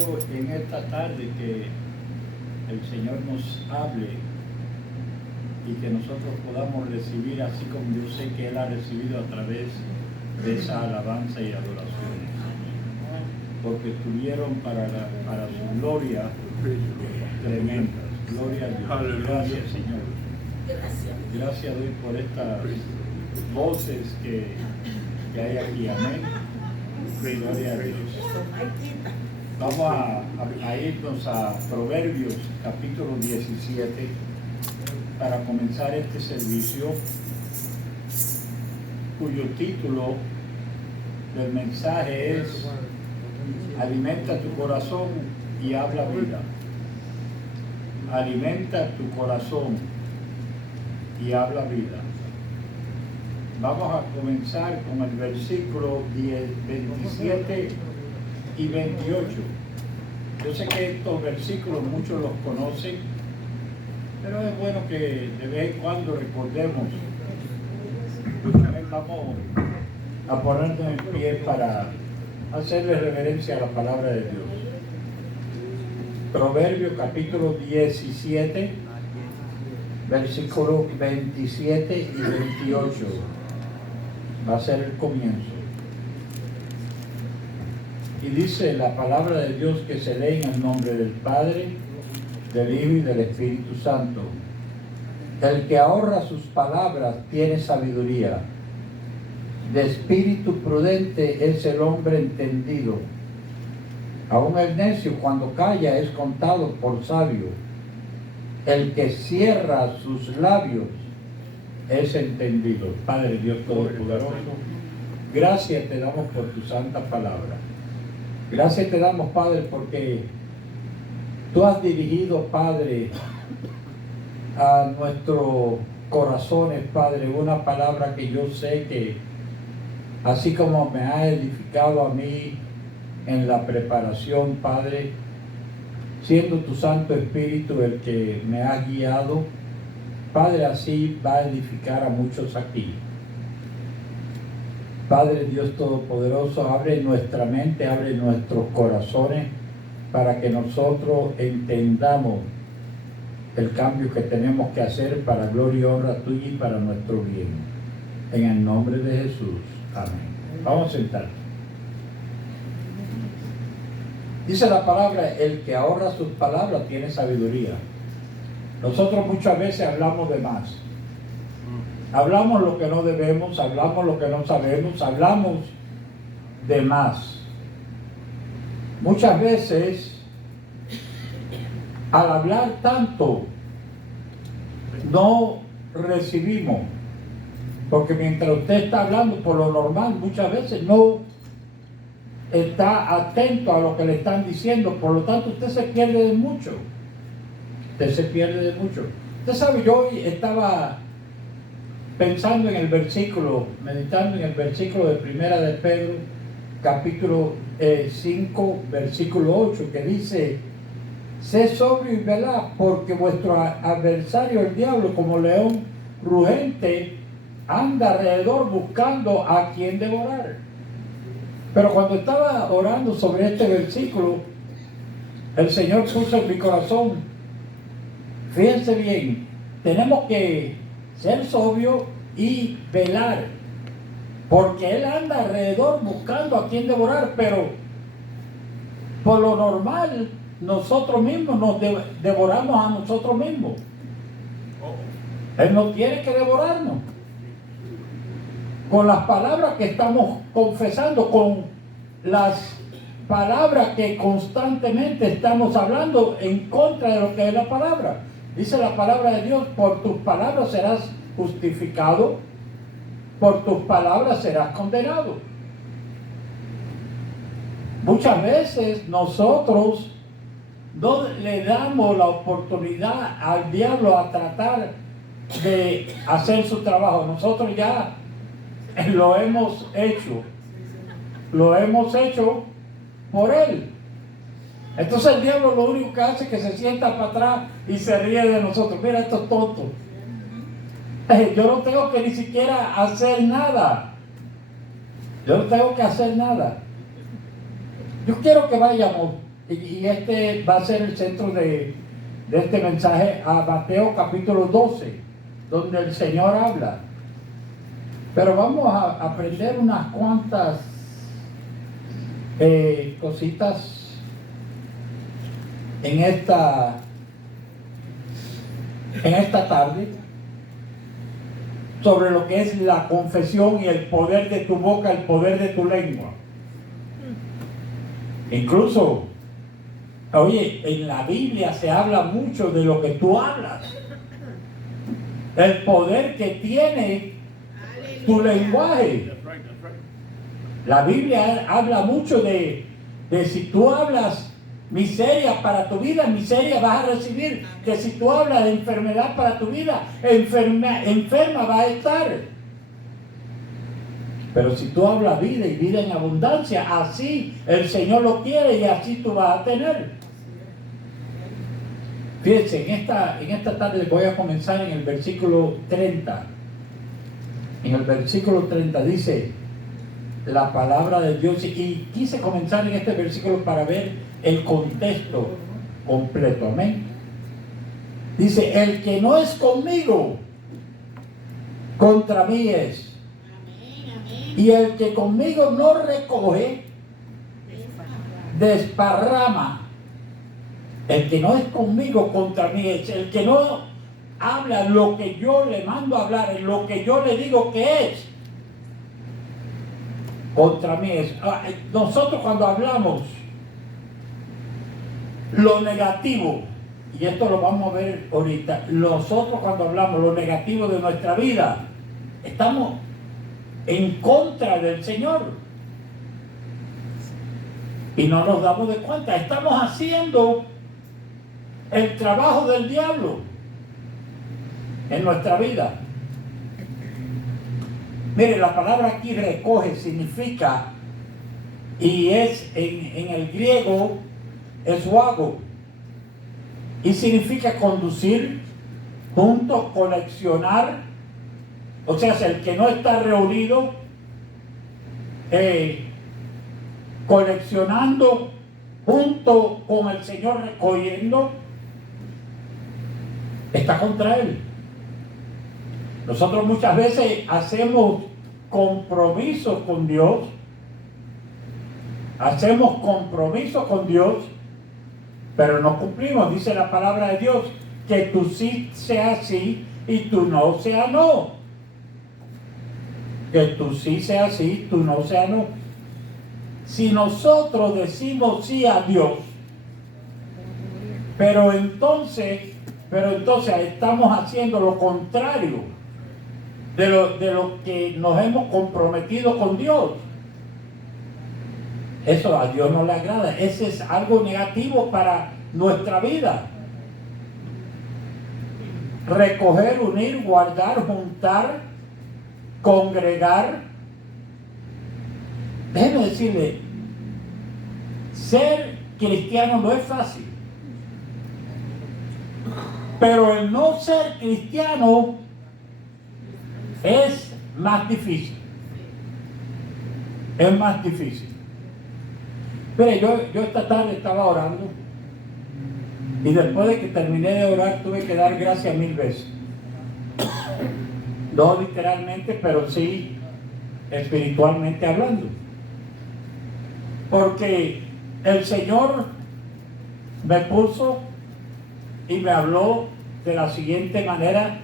pido en esta tarde que el Señor nos hable y que nosotros podamos recibir así como yo sé que Él ha recibido a través de esa alabanza y adoración, porque estuvieron para su gloria tremendas. Gloria a Dios. Gracias, Señor. Gracias doy por estas voces que hay aquí. Amén. Gloria a Dios. Vamos a irnos a Proverbios capítulo 17 para comenzar este servicio, cuyo título del mensaje es Alimenta tu corazón y habla vida. Alimenta tu corazón y habla vida. Vamos a comenzar con el versículo 27 y 28. Yo sé que estos versículos muchos los conocen, pero es bueno que de vez en cuando recordemos. Vamos a ponernos en pie para hacerle reverencia a la palabra de Dios. Proverbios capítulo 17, versículos 27 y 28. Va a ser el comienzo. Y dice la palabra de Dios que se lee en el nombre del Padre, del Hijo y del Espíritu Santo. El que ahorra sus palabras tiene sabiduría. De espíritu prudente es el hombre entendido. Aún el necio cuando calla es contado por sabio. El que cierra sus labios es entendido. Padre Dios Todopoderoso, gracias te damos por tu santa palabra. Gracias te damos, Padre, porque tú has dirigido, Padre, a nuestros corazones, Padre, una palabra que yo sé que, así como me ha edificado a mí en la preparación, Padre, siendo tu Santo Espíritu el que me ha guiado, Padre, así va a edificar a muchos aquí. Padre Dios Todopoderoso, abre nuestra mente, abre nuestros corazones para que nosotros entendamos el cambio que tenemos que hacer para gloria y honra tuya y para nuestro bien. En el nombre de Jesús. Amén. Vamos a sentarnos. Dice la palabra, el que ahorra sus palabras tiene sabiduría. Nosotros muchas veces hablamos de más. Hablamos lo que no debemos, hablamos lo que no sabemos, hablamos de más. Muchas veces, al hablar tanto, no recibimos. Porque mientras usted está hablando, por lo normal, muchas veces no está atento a lo que le están diciendo. Por lo tanto, usted se pierde de mucho. Usted se pierde de mucho. Usted sabe, yo hoy estaba pensando en el versículo, meditando en el versículo de Primera de Pedro, capítulo 5, versículo 8, que dice: sé sobrio y velad, porque vuestro adversario el diablo, como león rugente, anda alrededor buscando a quien devorar. Pero cuando estaba orando sobre este versículo, el Señor puso en mi corazón, fíjense bien, tenemos que ser sobrios y velar, porque Él anda alrededor buscando a quien devorar, pero por lo normal nosotros mismos nos devoramos a nosotros mismos. Él no tiene que devorarnos con las palabras que estamos confesando, con las palabras que constantemente estamos hablando en contra de lo que es la palabra. Dice la palabra de Dios: por tus palabras serás justificado, por tus palabras serás condenado. Muchas veces nosotros no le damos la oportunidad al diablo a tratar de hacer su trabajo. Nosotros ya lo hemos hecho por él. Entonces el diablo lo único que hace es que se sienta para atrás y se ríe de nosotros. Mira estos tontos. Yo no tengo que ni siquiera hacer nada. Yo no tengo que hacer nada. Yo quiero que vayamos y este va a ser el centro de este mensaje, a Mateo capítulo 12, donde el Señor habla. Pero vamos a aprender unas cuantas cositas en esta tarde sobre lo que es la confesión y el poder de tu boca, el poder de tu lengua. Incluso, oye, en la Biblia se habla mucho de lo que tú hablas, el poder que tiene tu lenguaje. La Biblia habla mucho de si tú hablas miseria para tu vida, miseria vas a recibir. Que si tú hablas de enfermedad para tu vida, enferma vas a estar. Pero si tú hablas vida y vida en abundancia, así el Señor lo quiere y así tú vas a tener. Fíjense, en esta tarde voy a comenzar en el versículo 30. En el versículo 30 dice la palabra de Dios, y quise comenzar en este versículo para ver el contexto completo. Amén. Dice: el que no es conmigo, contra mí es. Y el que conmigo no recoge, desparrama. El que no es conmigo, contra mí es. El que no habla lo que yo le mando a hablar, en lo que yo le digo que es, contra mí es. Nosotros cuando hablamos lo negativo, y esto lo vamos a ver ahorita, nosotros cuando hablamos lo negativo de nuestra vida, estamos en contra del Señor y no nos damos de cuenta. Estamos haciendo el trabajo del diablo en nuestra vida. Mire, la palabra aquí recoge significa, y es en el griego eswago, y significa conducir, junto, coleccionar. O sea, el que no está reunido, coleccionando junto con el Señor, recogiendo, está contra Él. Nosotros muchas veces hacemos compromisos con Dios, pero no cumplimos. Dice la palabra de Dios que tu sí sea sí y tu no sea no. Que tu sí sea sí, tu no sea no. Si nosotros decimos sí a Dios, pero entonces estamos haciendo lo contrario de lo que nos hemos comprometido con Dios, eso a Dios no le agrada. Ese es algo negativo para nuestra vida. Recoger, unir, guardar, juntar, congregar. Déjeme decirle, ser cristiano no es fácil, pero el no ser cristiano es más difícil. Es más difícil. Mire, yo esta tarde estaba orando y después de que terminé de orar tuve que dar gracias 1000 veces. No literalmente, pero sí espiritualmente hablando. Porque el Señor me puso y me habló de la siguiente manera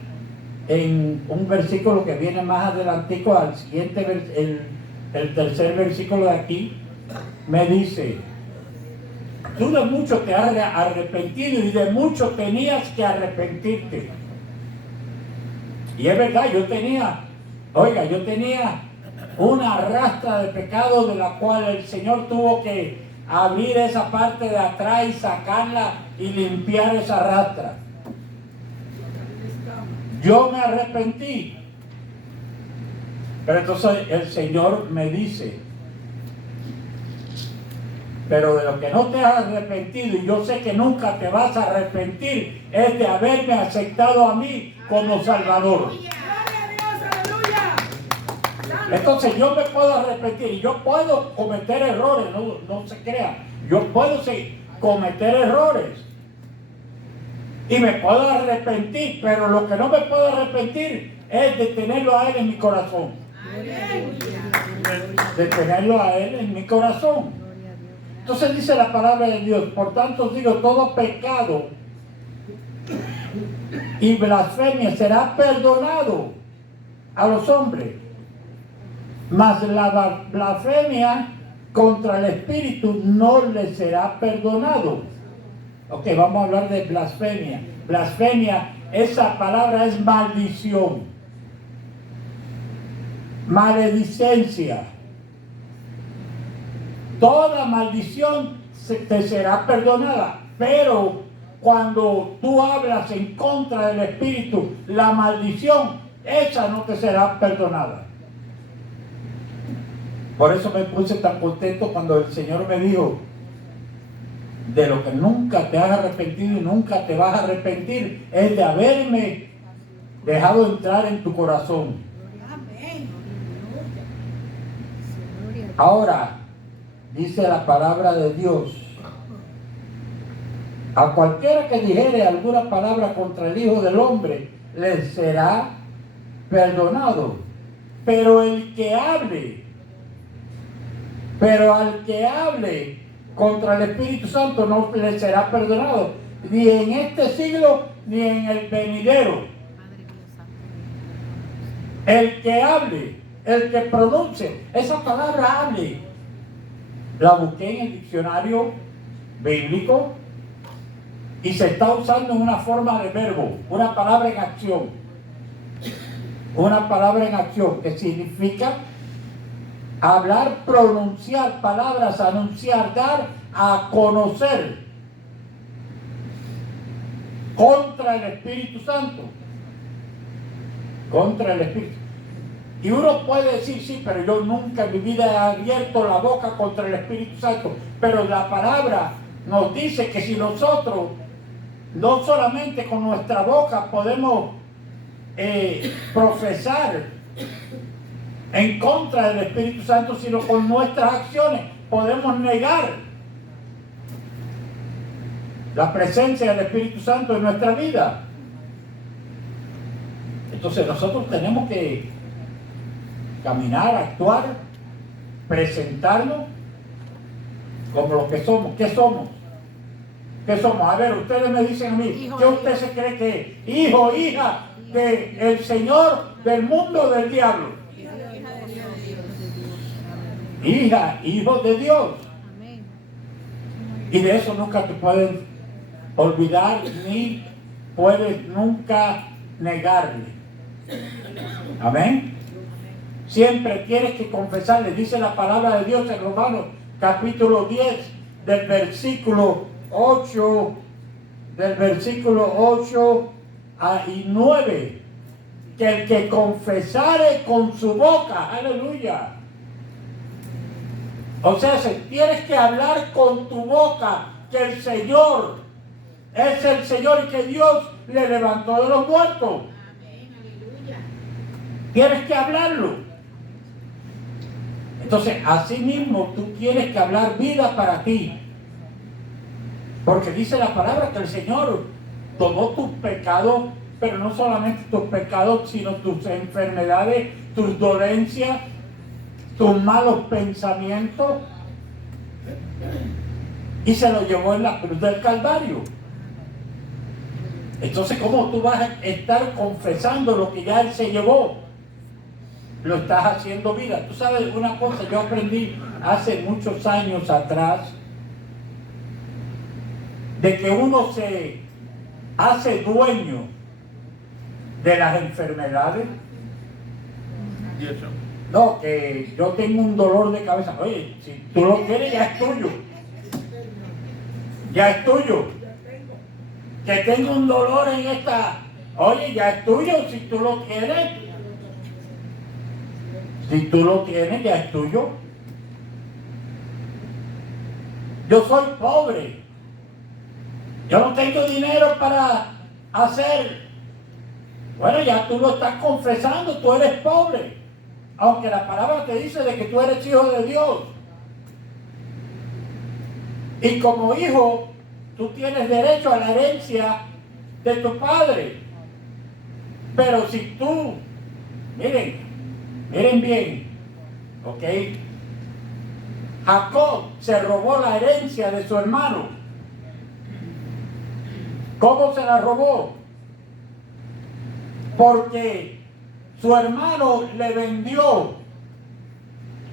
en un versículo que viene más adelantico al siguiente, el tercer versículo de aquí. Me dice: tú de mucho te has arrepentido y de mucho tenías que arrepentirte. Y es verdad, yo tenía una rastra de pecado de la cual el Señor tuvo que abrir esa parte de atrás y sacarla y limpiar esa rastra. Yo me arrepentí. Pero entonces el Señor me dice: pero de lo que no te has arrepentido, y yo sé que nunca te vas a arrepentir, es de haberme aceptado a mí como Salvador. Entonces yo me puedo arrepentir y yo puedo cometer errores, no se crea. Yo puedo cometer errores. Y me puedo arrepentir, pero lo que no me puedo arrepentir es de tenerlo a Él en mi corazón. De tenerlo a Él en mi corazón. Entonces dice la palabra de Dios: por tanto os digo, todo pecado y blasfemia será perdonado a los hombres, mas la blasfemia contra el Espíritu no le será perdonado. Ok, vamos a hablar de blasfemia. Blasfemia, esa palabra es maldición, maledicencia. Toda maldición te será perdonada, pero cuando tú hablas en contra del Espíritu, la maldición, esa no te será perdonada. Por eso me puse tan contento cuando el Señor me dijo: de lo que nunca te has arrepentido y nunca te vas a arrepentir es de haberme dejado entrar en tu corazón. Ahora, dice la palabra de Dios: a cualquiera que dijere alguna palabra contra el Hijo del Hombre, le será perdonado. Pero al que hable contra el Espíritu Santo no le será perdonado, ni en este siglo ni en el venidero. El que hable, el que pronuncie, esa palabra hable, la busqué en el diccionario bíblico y se está usando en una forma de verbo, una palabra en acción. Una palabra en acción que significa hablar, pronunciar palabras, anunciar, dar a conocer contra el Espíritu Santo. Contra el Espíritu. Y uno puede decir: sí, pero yo nunca en mi vida he abierto la boca contra el Espíritu Santo. Pero la palabra nos dice que si nosotros no solamente con nuestra boca podemos profesar en contra del Espíritu Santo, sino con nuestras acciones podemos negar la presencia del Espíritu Santo en nuestra vida. Entonces nosotros tenemos que caminar, actuar, presentarnos como lo que somos. ¿Qué somos? ¿Qué somos? A ver, ustedes me dicen a mí, ¿qué usted se cree que es? ¿Hijo, hija del Señor, del mundo o del diablo? Hija, hijo de Dios. Y de eso nunca te puedes olvidar, ni puedes nunca negarle. Amén. Siempre tienes que confesarle. Dice la palabra de Dios en Romanos capítulo 10 del versículo 8 y 9, que el que confesare con su boca, aleluya. O sea, tienes que hablar con tu boca que el Señor es el Señor y que Dios le levantó de los muertos. Tienes que hablarlo. Entonces, así mismo tú tienes que hablar vida para ti. Porque dice la palabra que el Señor tomó tus pecados, pero no solamente tus pecados, sino tus enfermedades, tus dolencias, tus malos pensamientos, y se lo llevó en la cruz del Calvario. Entonces, ¿cómo tú vas a estar confesando lo que ya Él se llevó? Lo estás haciendo vida. Tú sabes una cosa, yo aprendí hace muchos años atrás de que uno se hace dueño de las enfermedades. ¿Y eso? No, que yo tengo un dolor de cabeza. Oye, si tú lo quieres, ya es tuyo. Ya es tuyo. Que tengo un dolor en esta... Oye, ya es tuyo, si tú lo quieres. Si tú lo tienes, ya es tuyo. Yo soy pobre. Yo no tengo dinero para hacer. Bueno, ya tú lo estás confesando, tú eres pobre. Aunque la palabra te dice de que tú eres hijo de Dios. Y como hijo, tú tienes derecho a la herencia de tu padre. Pero si tú, miren bien, ¿ok? Jacob se robó la herencia de su hermano. ¿Cómo se la robó? Porque su hermano le vendió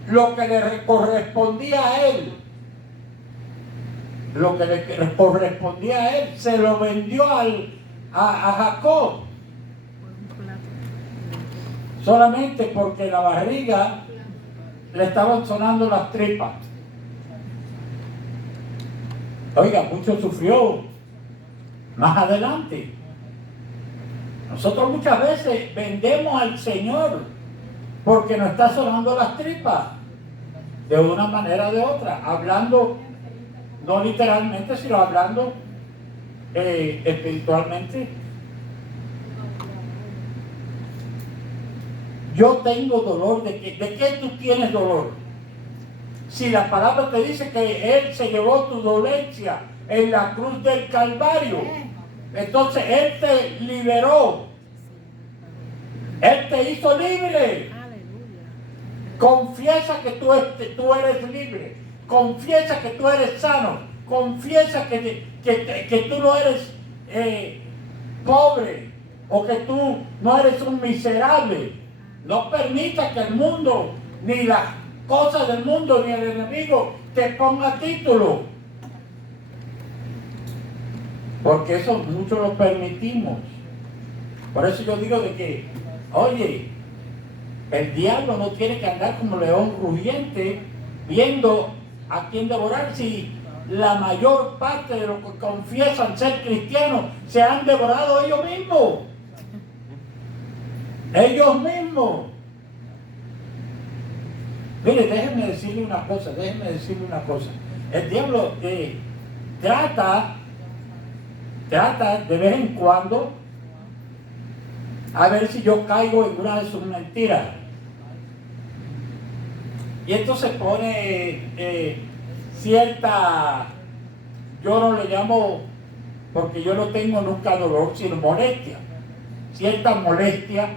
lo que le correspondía a él. Lo que le correspondía a él, se lo vendió a Jacob. Solamente porque la barriga le estaban sonando las tripas. Oiga, mucho sufrió más adelante. Nosotros muchas veces vendemos al Señor porque nos está sonando las tripas, de una manera o de otra, hablando, no literalmente, sino hablando espiritualmente. Yo tengo dolor. ¿De qué tú tienes dolor? Si la palabra te dice que Él se llevó tu dolencia en la cruz del Calvario, entonces Él te liberó. Él te hizo libre. Confiesa que tú eres libre. Confiesa que tú eres sano. Confiesa que tú no eres pobre, o que tú no eres un miserable. No permita que el mundo, ni las cosas del mundo, ni el enemigo te ponga título. Porque eso mucho lo permitimos. Por eso yo digo de que, oye, el diablo no tiene que andar como león rugiente viendo a quién devorar, si la mayor parte de los que confiesan ser cristianos se han devorado ellos mismos. Ellos mismos. Mire, déjenme decirle una cosa. El diablo trata de vez en cuando a ver si yo caigo en una de sus mentiras. Y entonces pone cierta, yo no le llamo, porque yo no tengo nunca dolor, sino molestia. Cierta molestia.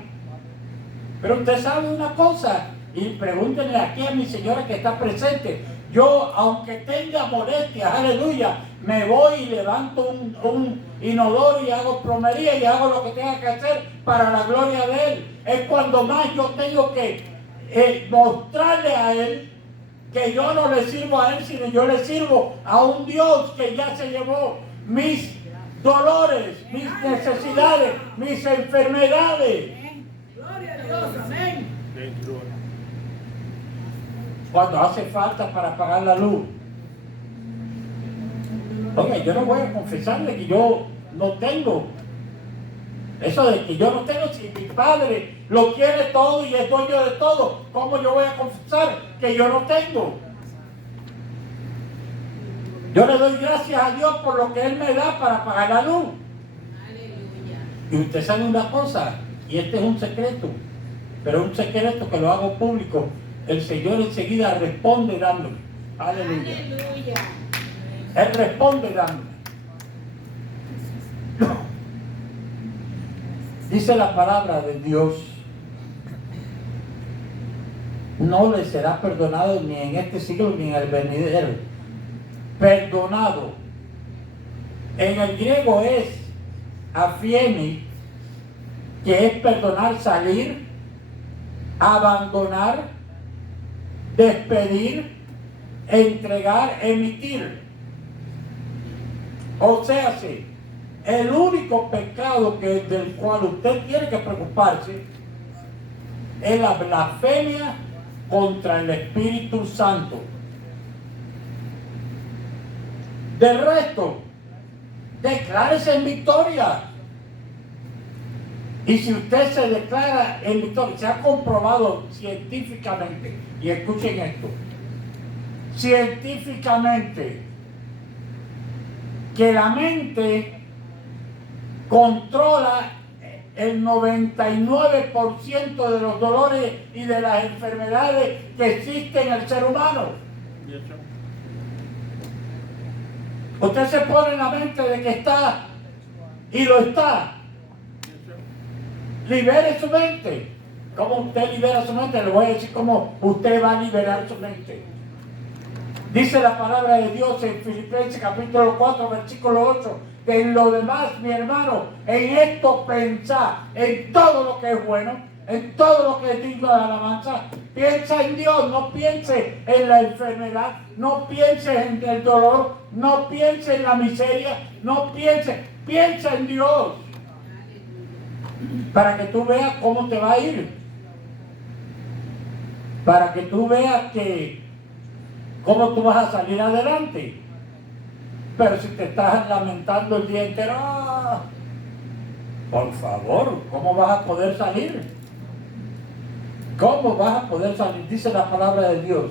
Pero usted sabe una cosa, y pregúntenle aquí a mi señora que está presente. Yo, aunque tenga molestias, aleluya, me voy y levanto un inodoro y hago plomería y hago lo que tenga que hacer para la gloria de Él. Es cuando más yo tengo que mostrarle a Él que yo no le sirvo a Él, sino yo le sirvo a un Dios que ya se llevó mis dolores, mis necesidades, mis enfermedades. Dios, amén. Cuando hace falta para pagar la luz. Oye, yo no voy a confesarle que yo no tengo. Eso de que yo no tengo, si mi padre lo quiere todo y es dueño de todo, ¿cómo yo voy a confesar que yo no tengo? Yo le doy gracias a Dios por lo que Él me da para pagar la luz. Aleluya. Y usted sabe una cosa, y este es un secreto, pero un secreto que lo hago público. El Señor enseguida responde dándome. Aleluya. Aleluya. Él responde dándome. Dice la palabra de Dios: no le será perdonado ni en este siglo ni en el venidero. Perdonado. En el griego es afiemi, que es perdonar, salir, abandonar, despedir, entregar, emitir. O sea, sí, el único pecado del cual usted tiene que preocuparse es la blasfemia contra el Espíritu Santo. Del resto, declárese en victoria. Y si usted se declara en victoria, se ha comprobado científicamente, y escuchen esto, científicamente, que la mente controla el 99% de los dolores y de las enfermedades que existen en el ser humano. Usted se pone en la mente de que está y lo está. Libere su mente. ¿Cómo usted libera su mente? Le voy a decir cómo usted va a liberar su mente. Dice la palabra de Dios en Filipenses capítulo 4, versículo 8. Que en lo demás, mi hermano, en esto pensad, en todo lo que es bueno, en todo lo que es digno de alabanza. Piensa en Dios, no piense en la enfermedad, no piense en el dolor, no piense en la miseria, no piensa en Dios. Para que tú veas cómo te va a ir. Para que tú veas cómo tú vas a salir adelante. Pero si te estás lamentando el día entero, por favor, ¿cómo vas a poder salir? ¿Cómo vas a poder salir? Dice la palabra de Dios.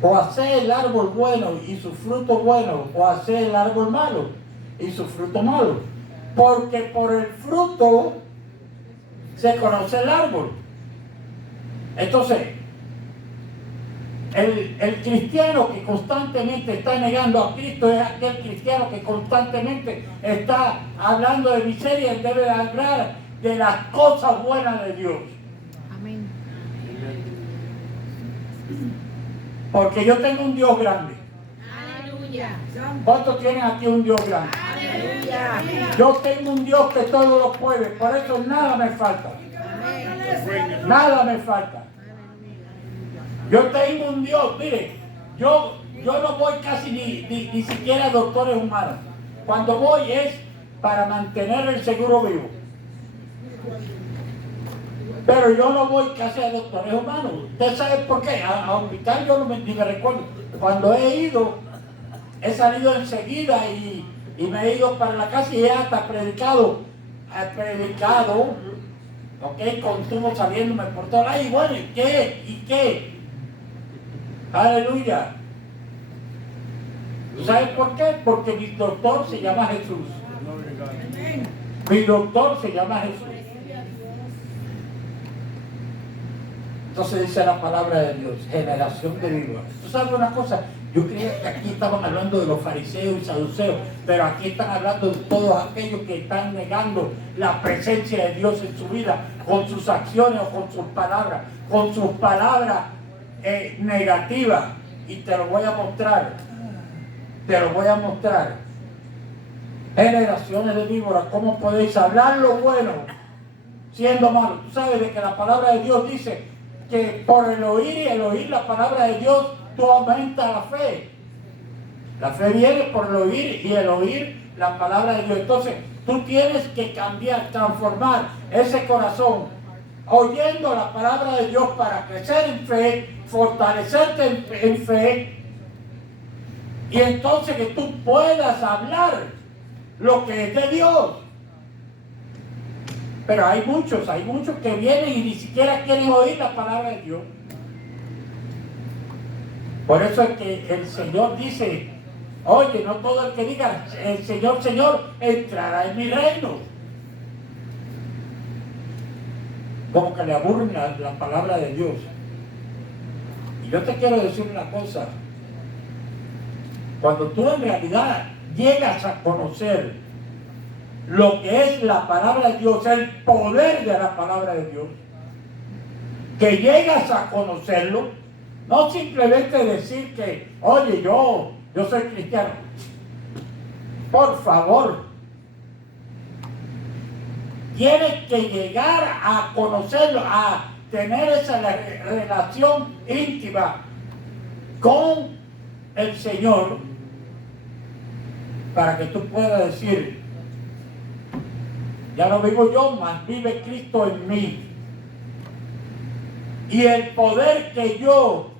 O hacer el árbol bueno y su fruto bueno, o hacer el árbol malo y su fruto malo. Porque por el fruto se conoce el árbol. Entonces, el cristiano que constantemente está negando a Cristo es aquel cristiano que constantemente está hablando de miseria y debe hablar de las cosas buenas de Dios. Amén. Porque yo tengo un Dios grande. Aleluya. ¿Cuántos tienen aquí un Dios grande? Aleluya. Yo tengo un Dios que todo lo puede, por eso nada me falta. Nada me falta. Yo tengo un Dios, mire, yo no voy casi ni siquiera a doctores humanos. Cuando voy es para mantener el seguro vivo. Pero yo no voy casi a doctores humanos. ¿Usted sabe por qué? A hospital yo ni me recuerdo. Cuando he ido, he salido enseguida y me he ido para la casa y he hasta predicado, ok, consumo saliéndome por todo lado. Y bueno, ¿y qué? ¿Y qué? Aleluya. ¿Sabes por qué? Porque mi doctor se llama Jesús. Mi doctor se llama Jesús. Entonces dice la palabra de Dios, generación de víboras. ¿Tú sabes una cosa? Yo creía que aquí estaban hablando de los fariseos y saduceos, pero aquí están hablando de todos aquellos que están negando la presencia de Dios en su vida, con sus acciones o con sus palabras negativas. Y te lo voy a mostrar. Generaciones de víboras, ¿cómo podéis hablar lo bueno siendo malo? Tú sabes de que la palabra de Dios dice que por el oír y el oír la palabra de Dios, tú aumentas la fe. La fe viene por el oír y el oír la palabra de Dios. Entonces, tú tienes que cambiar, transformar ese corazón, oyendo la palabra de Dios para crecer en fe, fortalecerte en fe, y entonces que tú puedas hablar lo que es de Dios. Pero hay muchos que vienen y ni siquiera quieren oír la palabra de Dios. Por eso es que el Señor dice, oye, no todo el que diga el Señor, Señor, entrará en mi reino. Como que le aburren la palabra de Dios. Y yo te quiero decir una cosa. Cuando tú en realidad llegas a conocer lo que es la palabra de Dios, el poder de la palabra de Dios, que llegas a conocerlo, no simplemente decir que, oye, yo soy cristiano. Por favor, tienes que llegar a conocerlo, a tener esa relación íntima con el Señor, para que tú puedas decir, ya no vivo yo, mas vive Cristo en mí. Y el poder que yo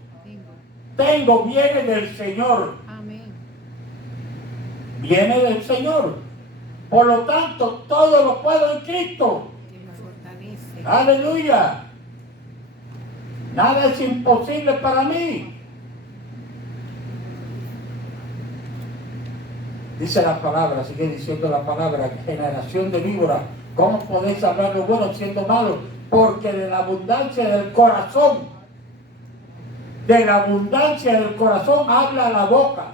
tengo viene del Señor. Amén. Viene del Señor. Por lo tanto, todo lo puedo en Cristo. Que me fortalece. Aleluya. Nada es imposible para mí. Dice la palabra, sigue diciendo la palabra, generación de víboras, ¿cómo podéis hablar lo bueno siendo malos? Porque de la abundancia del corazón De la abundancia del corazón habla la boca.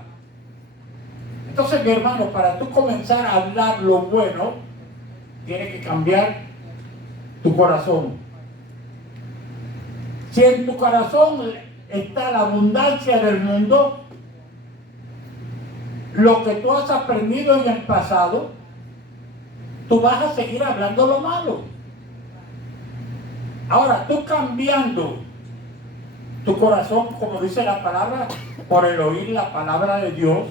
Entonces, mi hermano, para tú comenzar a hablar lo bueno, tienes que cambiar tu corazón. Si en tu corazón está la abundancia del mundo, lo que tú has aprendido en el pasado, tú vas a seguir hablando lo malo. Ahora, tú cambiando tu corazón, como dice la palabra, por el oír la palabra de Dios,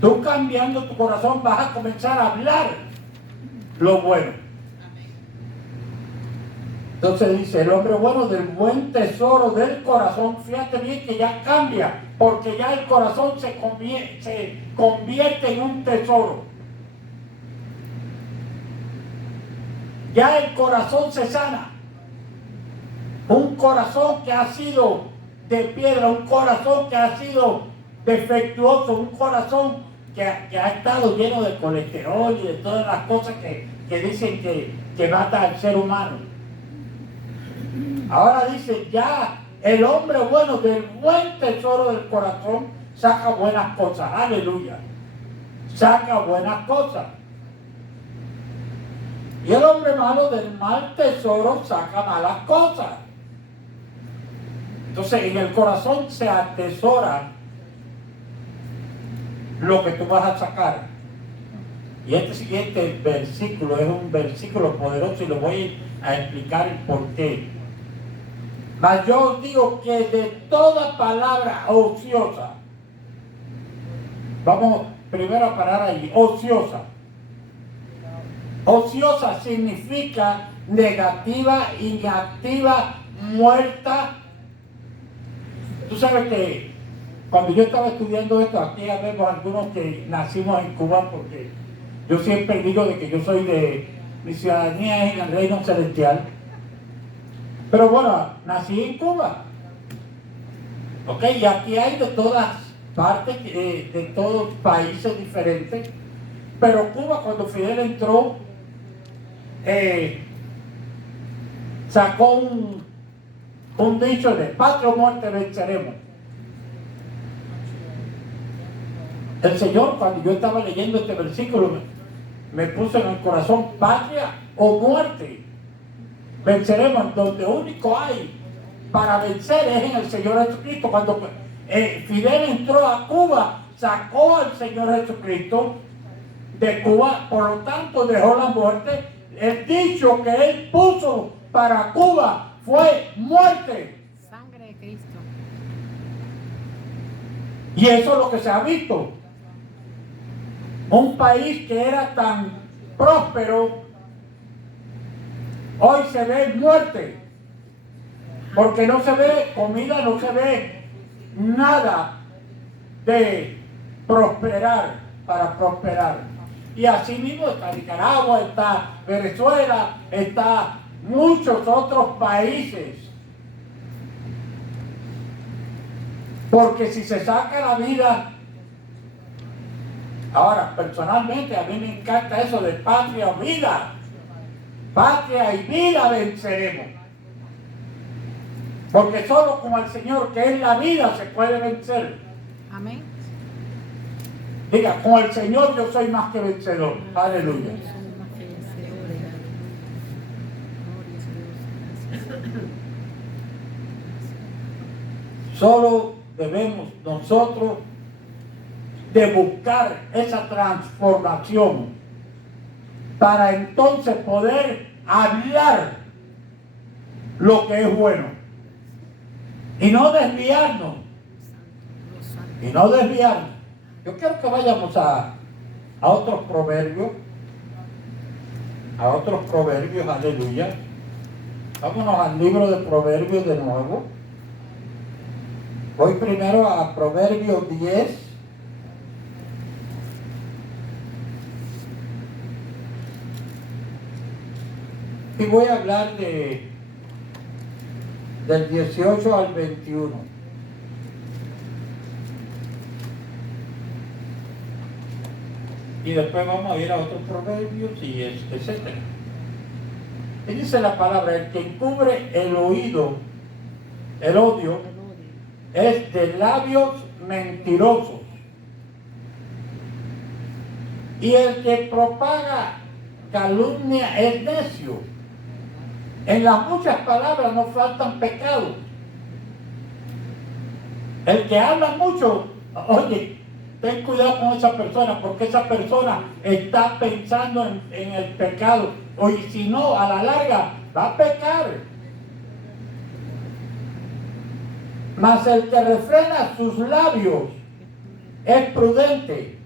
tú cambiando tu corazón vas a comenzar a hablar lo bueno. Entonces dice, el hombre bueno del buen tesoro del corazón, fíjate bien que ya cambia, porque ya el corazón se convierte en un tesoro. Ya el corazón se sana. Un corazón que ha sido de piedra, un corazón que ha sido defectuoso, un corazón que ha estado lleno de colesterol y de todas las cosas que dicen que mata al ser humano. Ahora dice, ya el hombre bueno del buen tesoro del corazón saca buenas cosas. Aleluya. Saca buenas cosas. Y el hombre malo del mal tesoro saca malas cosas. Entonces en el corazón se atesora lo que tú vas a sacar. Y este siguiente versículo es un versículo poderoso y lo voy a explicar el por qué. Mas yo os digo que de toda palabra ociosa, vamos primero a parar ahí, ociosa. Ociosa significa negativa, inactiva, muerta. Tú sabes que cuando yo estaba estudiando esto, aquí vemos algunos que nacimos en Cuba, porque yo siempre digo de que yo soy de mi ciudadanía en el reino celestial. Pero bueno, nací en Cuba. Ok, y aquí hay de todas partes, de todos países diferentes. Pero Cuba, cuando Fidel entró, sacó un dicho de patria o muerte venceremos. El Señor, cuando yo estaba leyendo este versículo, me puso en el corazón patria o muerte. Venceremos, donde único hay para vencer es en el Señor Jesucristo. Cuando Fidel entró a Cuba, sacó al Señor Jesucristo de Cuba, por lo tanto dejó la muerte. El dicho que él puso para Cuba fue muerte. Sangre de Cristo. Y eso es lo que se ha visto. Un país que era tan próspero, hoy se ve muerte. Porque no se ve comida, no se ve nada de prosperar para prosperar. Y así mismo está Nicaragua, está Venezuela, está muchos otros países. Porque si se saca la vida, ahora personalmente a mí me encanta eso de patria o vida. Patria y vida venceremos. Porque solo con el Señor, que es la vida, se puede vencer. Amén. Diga, con el Señor yo soy más que vencedor. Aleluya. Solo debemos nosotros de buscar esa transformación para entonces poder hablar lo que es bueno y no desviarnos. Y no desviarnos. Yo quiero que vayamos a otros proverbios. A otros proverbios, aleluya. Vámonos al libro de Proverbios de nuevo. Voy primero a Proverbios 10. Y voy a hablar del 18 al 21. Y después vamos a ir a otros proverbios y etcétera. Y dice la palabra, el que encubre el oído El odio es de labios mentirosos. Y el que propaga calumnia es necio. En las muchas palabras no faltan pecados. El que habla mucho, oye, ten cuidado con esa persona, porque esa persona está pensando en el pecado. Oye, si no, a la larga va a pecar. Mas el que refrena sus labios es prudente.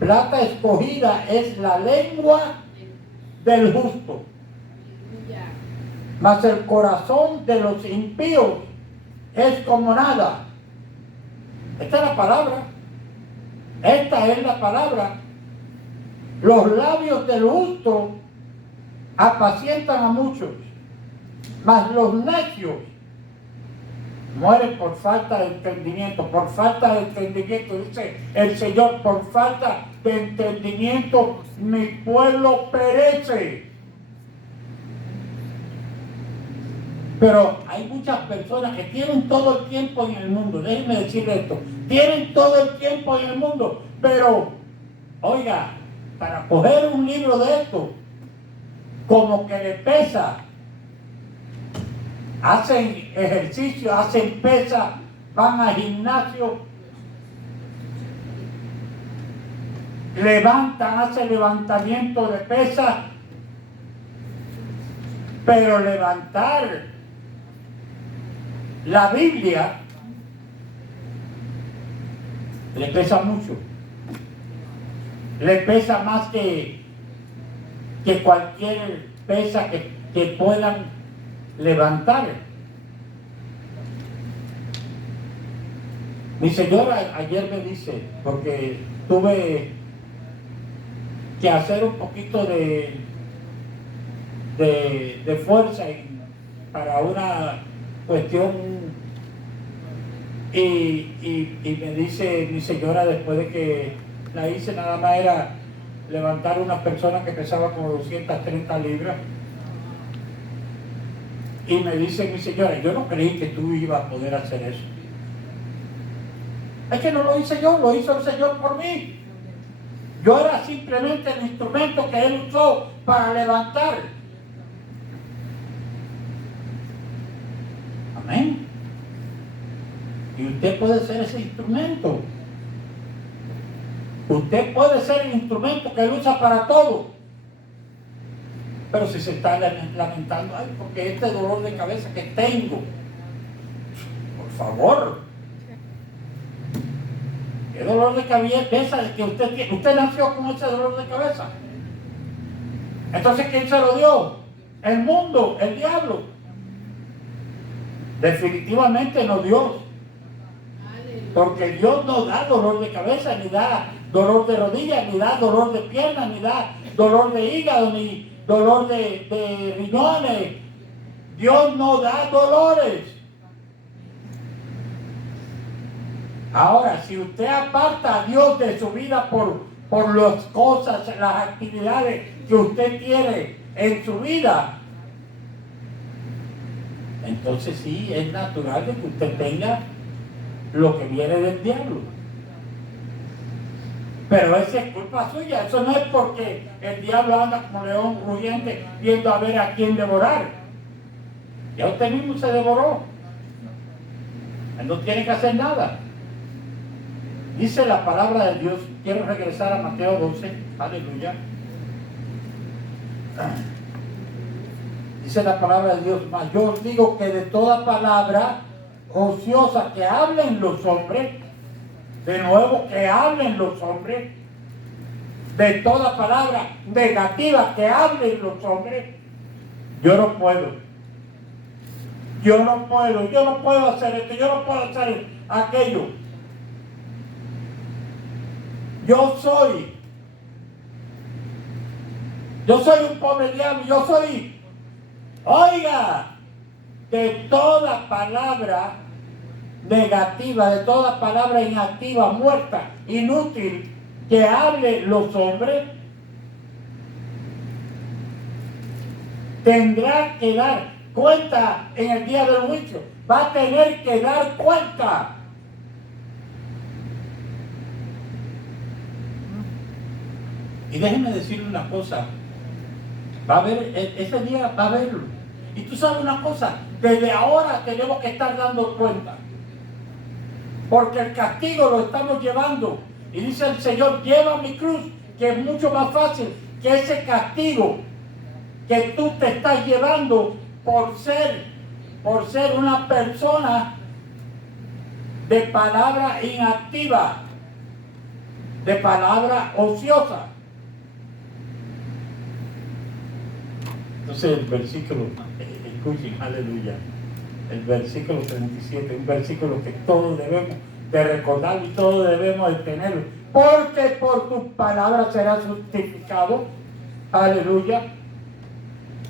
Plata escogida es la lengua del justo. Mas el corazón de los impíos es como nada. Esta es la palabra. Esta es la palabra. Los labios del justo apacientan a muchos, mas los necios mueren por falta de entendimiento. Por falta de entendimiento, dice el Señor, por falta de entendimiento mi pueblo perece. Pero hay muchas personas que tienen todo el tiempo en el mundo. Déjenme decir esto. Tienen todo el tiempo en el mundo. Pero, oiga, para coger un libro de esto, como que le pesa. Hacen ejercicio, hacen pesa, van al gimnasio, levantan, hacen levantamiento de pesas. Pero levantar la Biblia le pesa mucho. Le pesa más que cualquier pesa que puedan levantar. Mi señora ayer me dice, porque tuve que hacer un poquito de fuerza para una cuestión, y me dice mi señora, después de que la hice, nada más era levantar una persona que pesaba como 230 libras, y me dice mi señora, yo no creí que tú ibas a poder hacer eso. Es que no lo hice yo, lo hizo el Señor por mí. Yo era simplemente el instrumento que Él usó para levantar. Amén. Y usted puede ser ese instrumento. Usted puede ser el instrumento que Él usa para todo. Pero si se está lamentando, ay, porque este dolor de cabeza que tengo, por favor, ¿qué dolor de cabeza que usted tiene? Usted nació con ese dolor de cabeza. Entonces, ¿quién se lo dio? El mundo, el diablo. Definitivamente no Dios. Porque Dios no da dolor de cabeza, ni da dolor de rodillas, ni da dolor de piernas, ni da dolor de hígado, ni dolor de riñones. Dios no da dolores. Ahora, si usted aparta a Dios de su vida por las cosas, las actividades que usted quiere en su vida, entonces sí, es natural que usted tenga lo que viene del diablo. Pero esa es culpa suya. Eso no es porque el diablo anda como león rugiente viendo a ver a quién devorar. Ya usted mismo se devoró. Él no tiene que hacer nada. Dice la palabra de Dios. Quiero regresar a Mateo 12. Aleluya. Dice la palabra de Dios: mas yo os digo que de toda palabra ociosa que hablen los hombres, de nuevo, que hablen los hombres, de toda palabra negativa que hablen los hombres, yo no puedo hacer esto, yo no puedo hacer aquello. Yo soy un pobre diablo, oiga, de toda palabra negativa, de toda palabra inactiva, muerta, inútil, que hablen los hombres, tendrá que dar cuenta en el día del juicio. Va a tener que dar cuenta. Y déjenme decirle una cosa. Va a haber, ese día va a haberlo. Y tú sabes una cosa, desde ahora tenemos que estar dando cuenta. Porque el castigo lo estamos llevando. Y dice el Señor, lleva mi cruz, que es mucho más fácil que ese castigo que tú te estás llevando por ser una persona de palabra inactiva, de palabra ociosa. Entonces el versículo, escuchen, aleluya, el versículo 37, un versículo que todos debemos de recordar y todos debemos de tenerlo, porque por tus palabras serás justificado, aleluya,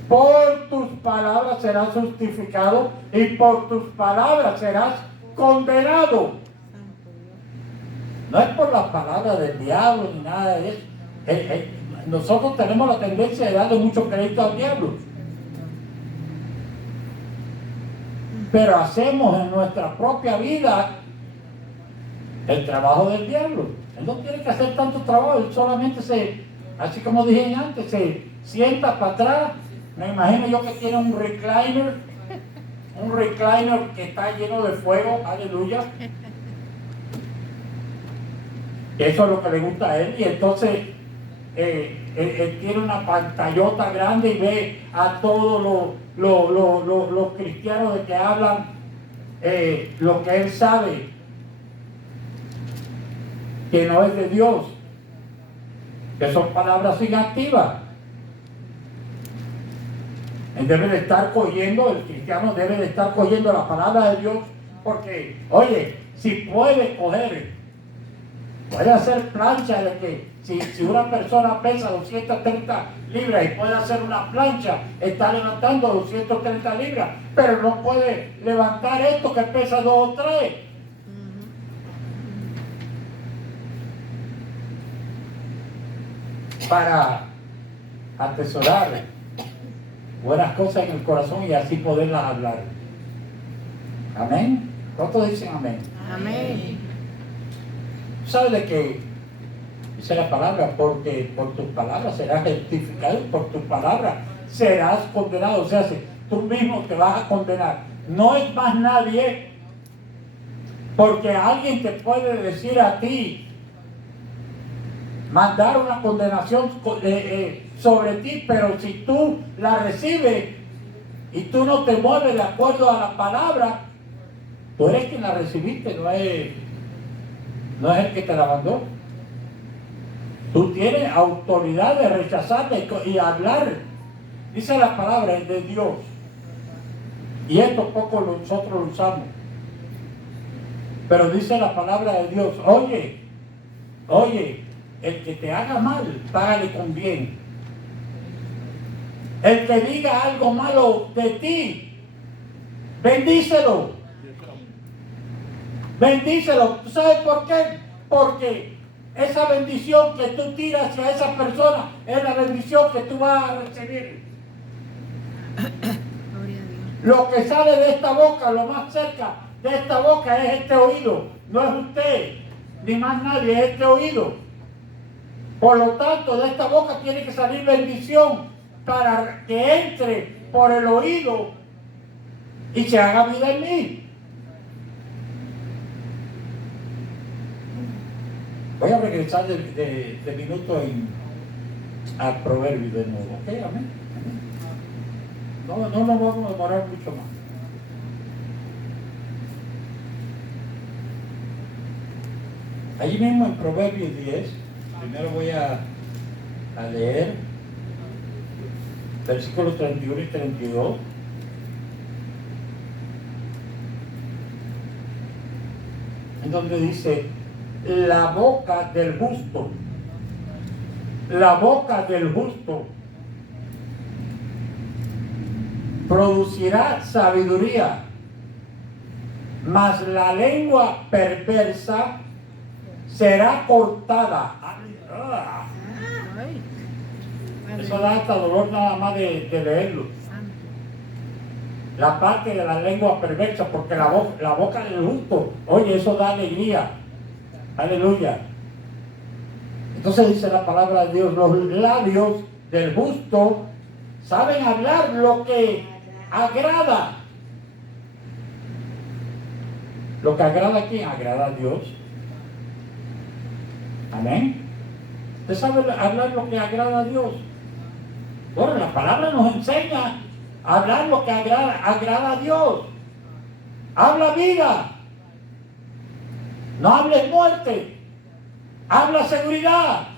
por tus palabras serás justificado y por tus palabras serás condenado. No es por las palabras del diablo ni nada de eso. Nosotros tenemos la tendencia de darle mucho crédito al diablo. Pero hacemos en nuestra propia vida el trabajo del diablo. Él no tiene que hacer tanto trabajo, él solamente así como dije antes, se sienta para atrás. Me imagino yo que tiene un recliner que está lleno de fuego, aleluya. Eso es lo que le gusta a él, y entonces él tiene una pantallota grande y ve a todos los cristianos de que hablan lo que él sabe que no es de Dios, que son palabras inactivas. Él debe de estar cogiendo, el cristiano debe de estar cogiendo la palabra de Dios, porque, oye, si puede coger, puede hacer plancha de que si una persona pesa 230 libras y puede hacer una plancha, está levantando 230 libras, pero no puede levantar esto que pesa 2 o 3. Para atesorar buenas cosas en el corazón y así poderlas hablar. Amén. ¿Cuántos dicen amén? Amén. ¿Sabes de qué dice la palabra? Porque por tus palabras serás justificado, por tus palabras serás condenado. O sea, si tú mismo te vas a condenar, no es más nadie, porque alguien te puede decir a ti, mandar una condenación sobre ti, pero si tú la recibes y tú no te mueves de acuerdo a la palabra, tú eres quien la recibiste, no es el que te la mandó. Tú tienes autoridad de rechazarla y hablar. Dice la palabra, es de Dios. Y esto poco nosotros lo usamos. Pero dice la palabra de Dios, oye, el que te haga mal, págale con bien. El que diga algo malo de ti, bendícelo. Bendícelo. ¿Tú sabes por qué? Porque esa bendición que tú tiras hacia esa persona es la bendición que tú vas a recibir. Lo que sale de esta boca, lo más cerca de esta boca es este oído. No es usted, ni más nadie, es este oído. Por lo tanto, de esta boca tiene que salir bendición para que entre por el oído y se haga vida en mí. Voy a regresar de minuto al proverbio de nuevo. ¿Ok? Amén. No nos vamos a demorar mucho más. Allí mismo en Proverbios 10, primero voy a leer versículos 31 y 32. En donde dice, la boca del justo producirá sabiduría, mas la lengua perversa será cortada. Eso da hasta dolor nada más de leerlo. la parte de la lengua perversa, porque la boca del justo, oye, eso da alegría. Aleluya. Entonces dice la palabra de Dios, los labios del justo saben hablar lo que agrada. Lo que agrada a quién, agrada a Dios. Amén. Usted sabe hablar lo que agrada a Dios. Bueno, la palabra nos enseña a hablar lo que agrada a Dios. Habla vida. No hables muerte. Habla seguridad.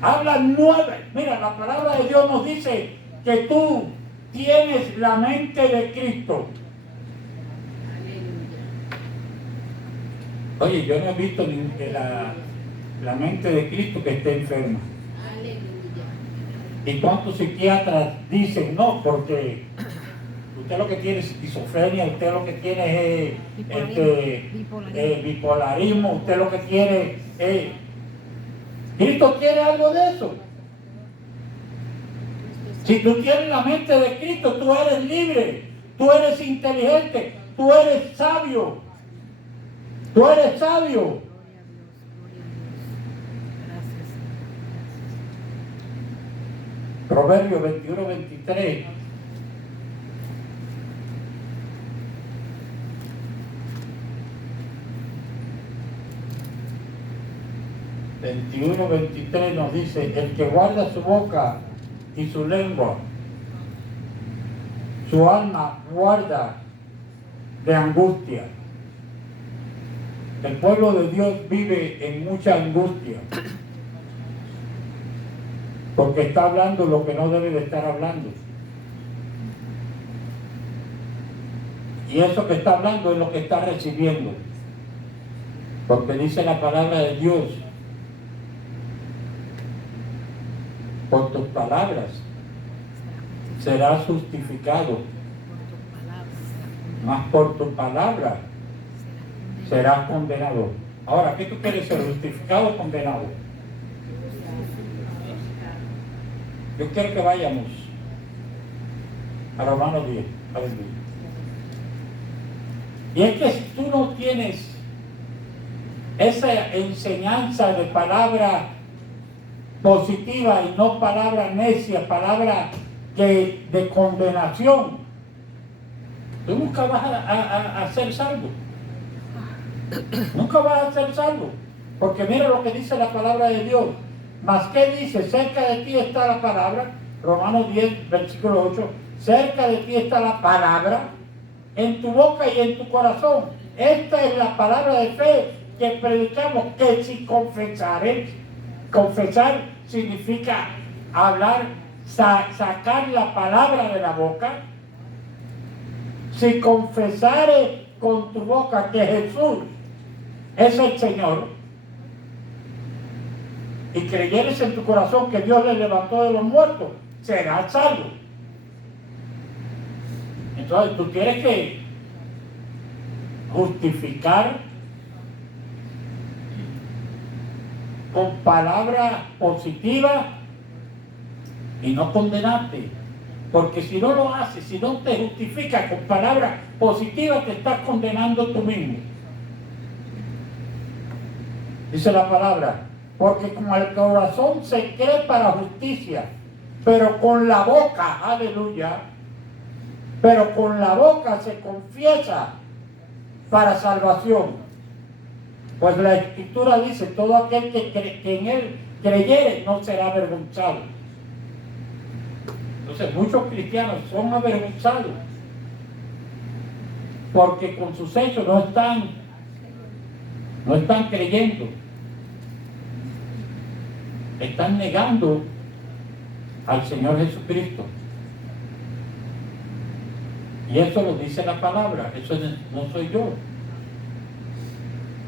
Habla nueve. Mira, la palabra de Dios nos dice que tú tienes la mente de Cristo. Oye, yo no he visto ni que la mente de Cristo que esté enferma. ¿Y cuántos psiquiatras dicen no? Porque usted lo que tiene es esquizofrenia, usted lo que tiene es bipolarismo, usted lo que tiene es... ¿Cristo quiere algo de eso? Si tú tienes la mente de Cristo, tú eres libre, tú eres inteligente, tú eres sabio. Tú eres sabio. Proverbios 21-23. Nos dice, el que guarda su boca y su lengua, su alma guarda de angustia. El pueblo de Dios vive en mucha angustia porque está hablando lo que no debe de estar hablando. Y eso que está hablando es lo que está recibiendo. Porque dice la palabra de Dios, por tus palabras serás justificado, mas por tu palabra serás condenado. Ahora, ¿qué tú quieres ser? ¿Justificado o condenado? Yo quiero que vayamos a Romanos 10. Aleluya. Y es que si tú no tienes esa enseñanza de palabra positiva y no palabra necia, palabra de condenación, tú nunca vas a ser salvo. Nunca vas a ser salvo. Porque mira lo que dice la palabra de Dios. Mas ¿qué dice? Cerca de ti está la palabra. Romanos 10, versículo 8. Cerca de ti está la palabra, en tu boca y en tu corazón. Esta es la palabra de fe que predicamos, que si confesare, confesar significa hablar, sacar la palabra de la boca. Si confesare con tu boca que Jesús es el Señor y creyeres en tu corazón que Dios le levantó de los muertos, serás salvo. Entonces tú tienes que justificar con palabra positiva y no condenarte. Porque si no lo haces, si no te justificas con palabras positivas, te estás condenando tú mismo. Dice la palabra, porque con el corazón se cree para justicia, pero con la boca, aleluya, pero con la boca se confiesa para salvación. Pues la Escritura dice, todo aquel que en él creyere no será avergonzado. Entonces muchos cristianos son avergonzados porque con sus hechos no están creyendo, están negando al Señor Jesucristo. Y eso lo dice la palabra, eso no soy yo.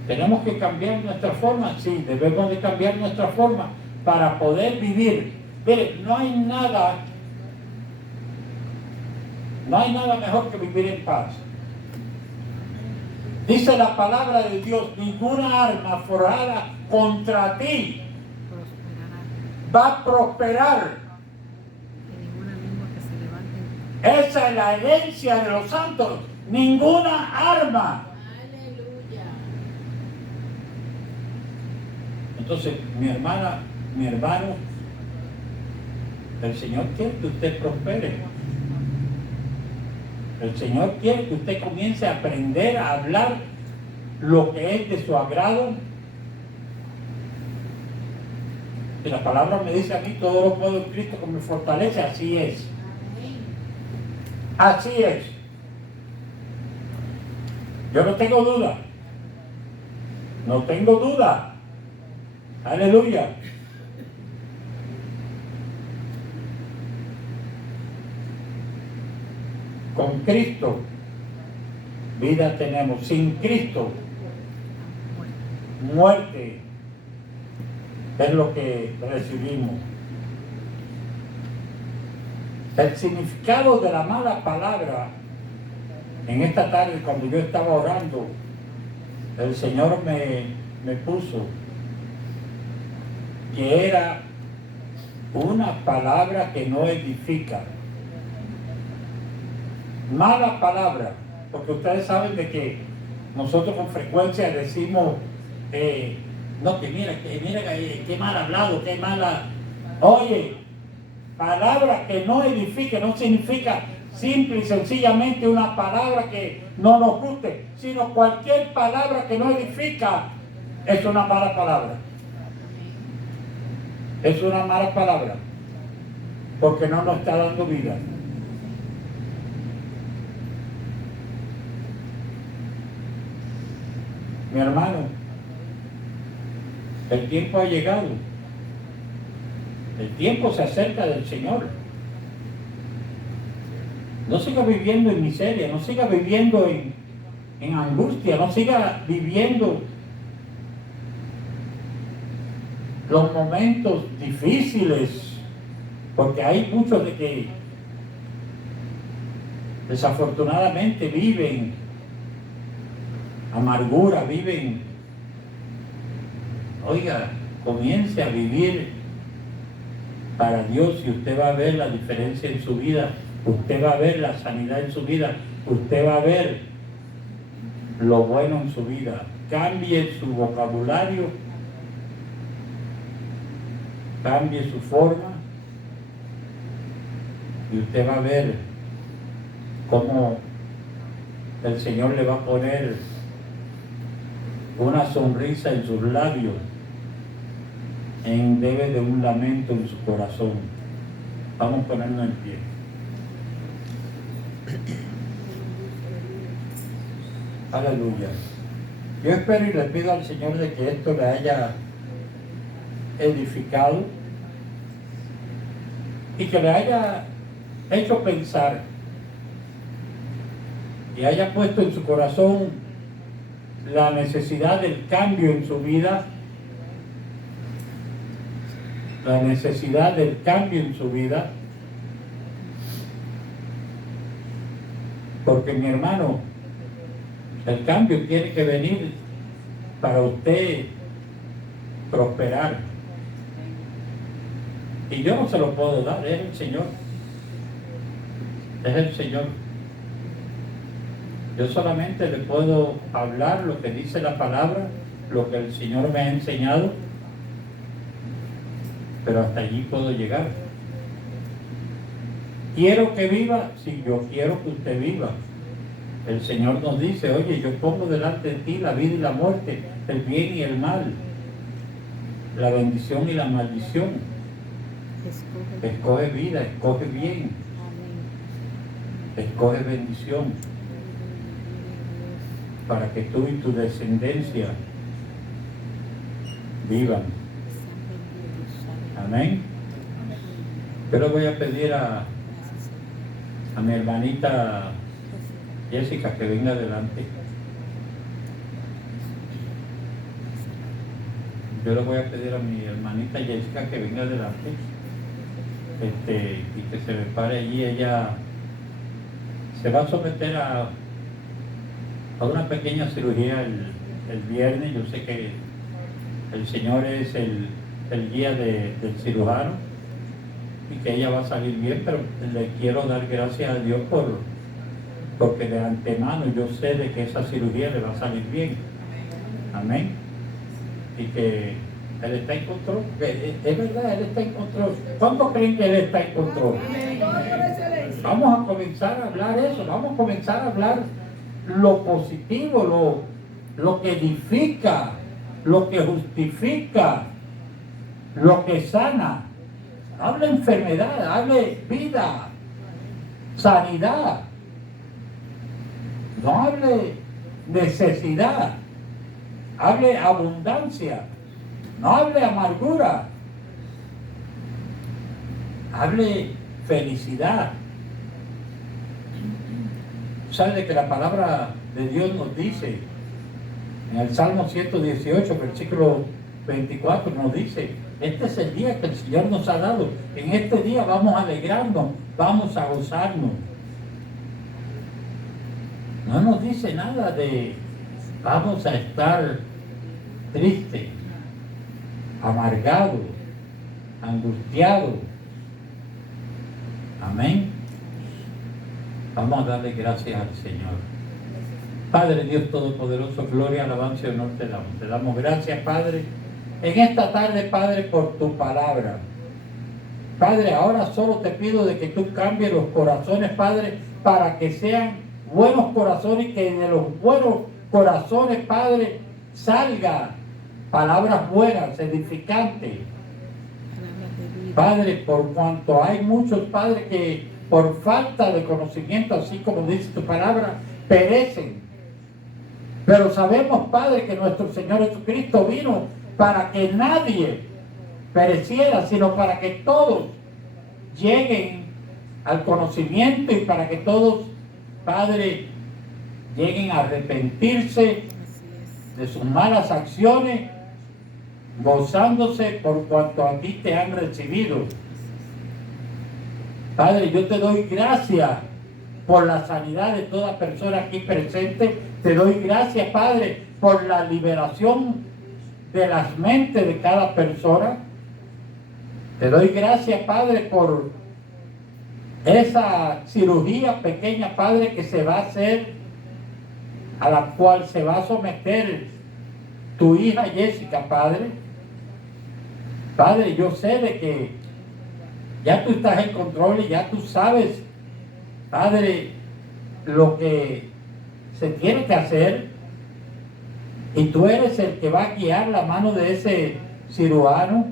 Tenemos que cambiar nuestra forma, sí, debemos de cambiar nuestra forma para poder vivir. Mire, no hay nada mejor que vivir en paz. Dice la palabra de Dios, ninguna arma forjada contra ti va a prosperar. Esa es la herencia de los santos. Ninguna arma. Aleluya. Entonces, mi hermana, mi hermano, el Señor quiere que usted prospere. El Señor quiere que usted comience a aprender a hablar lo que es de su agrado. Y la palabra me dice a mí, todo lo puedo en Cristo que me fortalece. Así es. Así es. Yo no tengo duda. No tengo duda. Aleluya. Con Cristo, vida tenemos. Sin Cristo, muerte es lo que recibimos. El significado de la mala palabra, en esta tarde cuando yo estaba orando, el Señor me puso que era una palabra que no edifica. Mala palabra, porque ustedes saben de que nosotros con frecuencia decimos, no, que mira, qué mal hablado, qué mala. Oye, palabra que no edifique no significa simple y sencillamente una palabra que no nos guste, sino cualquier palabra que no edifica es una mala palabra. Es una mala palabra, porque no nos está dando vida. Mi hermano, el tiempo ha llegado. El tiempo se acerca del Señor. No siga viviendo en miseria, no siga viviendo en angustia, no siga viviendo los momentos difíciles, porque hay muchos de que desafortunadamente viven amargura, viven. Oiga, comience a vivir para Dios y usted va a ver la diferencia en su vida, usted va a ver la sanidad en su vida, usted va a ver lo bueno en su vida. Cambie su vocabulario, cambie su forma y usted va a ver cómo el Señor le va a poner una sonrisa en sus labios en vez de un lamento en su corazón. Vamos a ponernos en pie. Aleluya. Yo espero y le pido al Señor de que esto le haya edificado y que le haya hecho pensar y haya puesto en su corazón la necesidad del cambio en su vida, la necesidad del cambio en su vida, porque mi hermano, el cambio tiene que venir para usted prosperar, y yo no se lo puedo dar, es el Señor, es el Señor. Yo solamente le puedo hablar lo que dice la palabra, lo que el Señor me ha enseñado, pero hasta allí puedo llegar. ¿Quiero que viva? Sí, yo quiero que usted viva. El Señor nos dice, oye, yo pongo delante de ti la vida y la muerte, el bien y el mal, la bendición y la maldición. Escoge vida, escoge bien, escoge bendición, para que tú y tu descendencia vivan. Amén. Yo le voy a pedir a mi hermanita Jessica que venga adelante. Yo le voy a pedir a mi hermanita Jessica que venga adelante, y que se me pare allí. Ella se va a someter a una pequeña cirugía el viernes. Yo sé que el Señor es el guía del cirujano, y que ella va a salir bien, pero le quiero dar gracias a Dios porque de antemano yo sé de que esa cirugía le va a salir bien. Amén. Y que Él está en control. Es verdad, Él está en control. ¿Cuántos creen que Él está en control? Vamos a comenzar a hablar eso, vamos a comenzar a hablar lo positivo, lo que edifica, lo que justifica, lo que sana. Hable enfermedad, hable vida, sanidad. No hable necesidad, hable abundancia, no hable amargura, hable felicidad. ¿Sabe que la palabra de Dios nos dice en el Salmo 118, versículo 24, nos dice: este es el día que el Señor nos ha dado, en este día vamos a alegrarnos, vamos a gozarnos? No nos dice nada de vamos a estar tristes, amargados, angustiados. Amén. Vamos a darle gracias al Señor. Padre Dios Todopoderoso, gloria, alabanza y honor te damos. Te damos gracias, Padre, en esta tarde, Padre, por tu palabra. Padre, ahora solo te pido de que tú cambies los corazones, Padre, para que sean buenos corazones y que de los buenos corazones, Padre, salga palabras buenas, edificantes. Padre, por cuanto hay muchos, Padre, que por falta de conocimiento, así como dice tu palabra, perecen. Pero sabemos, Padre, que nuestro Señor Jesucristo vino para que nadie pereciera, sino para que todos lleguen al conocimiento y para que todos, Padre, lleguen a arrepentirse de sus malas acciones, gozándose por cuanto a ti te han recibido. Padre, yo te doy gracias por la sanidad de toda persona aquí presente. Te doy gracias, Padre, por la liberación de las mentes de cada persona. Te doy gracias, Padre, por esa cirugía pequeña, Padre, que se va a hacer, a la cual se va a someter tu hija Jessica, Padre. Padre, yo sé de que ya tú estás en control y ya tú sabes, Padre, lo que se tiene que hacer, y tú eres el que va a guiar la mano de ese cirujano,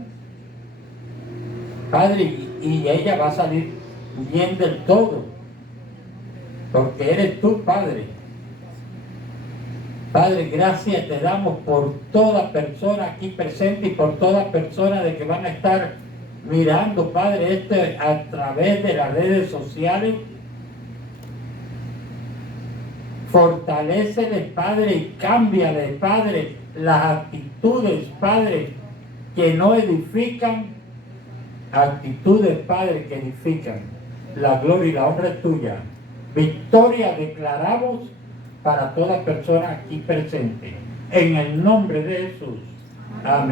Padre, y ella va a salir bien del todo, porque eres tú, Padre. Padre, gracias te damos por toda persona aquí presente y por toda persona de que van a estar mirando, Padre, esto a través de las redes sociales. Fortaléceles, Padre, y cámbiales, Padre, las actitudes, Padre, que no edifican, actitudes, Padre, que edifican. La gloria y la honra es tuya. Victoria declaramos para toda persona aquí presente. En el nombre de Jesús. Amén.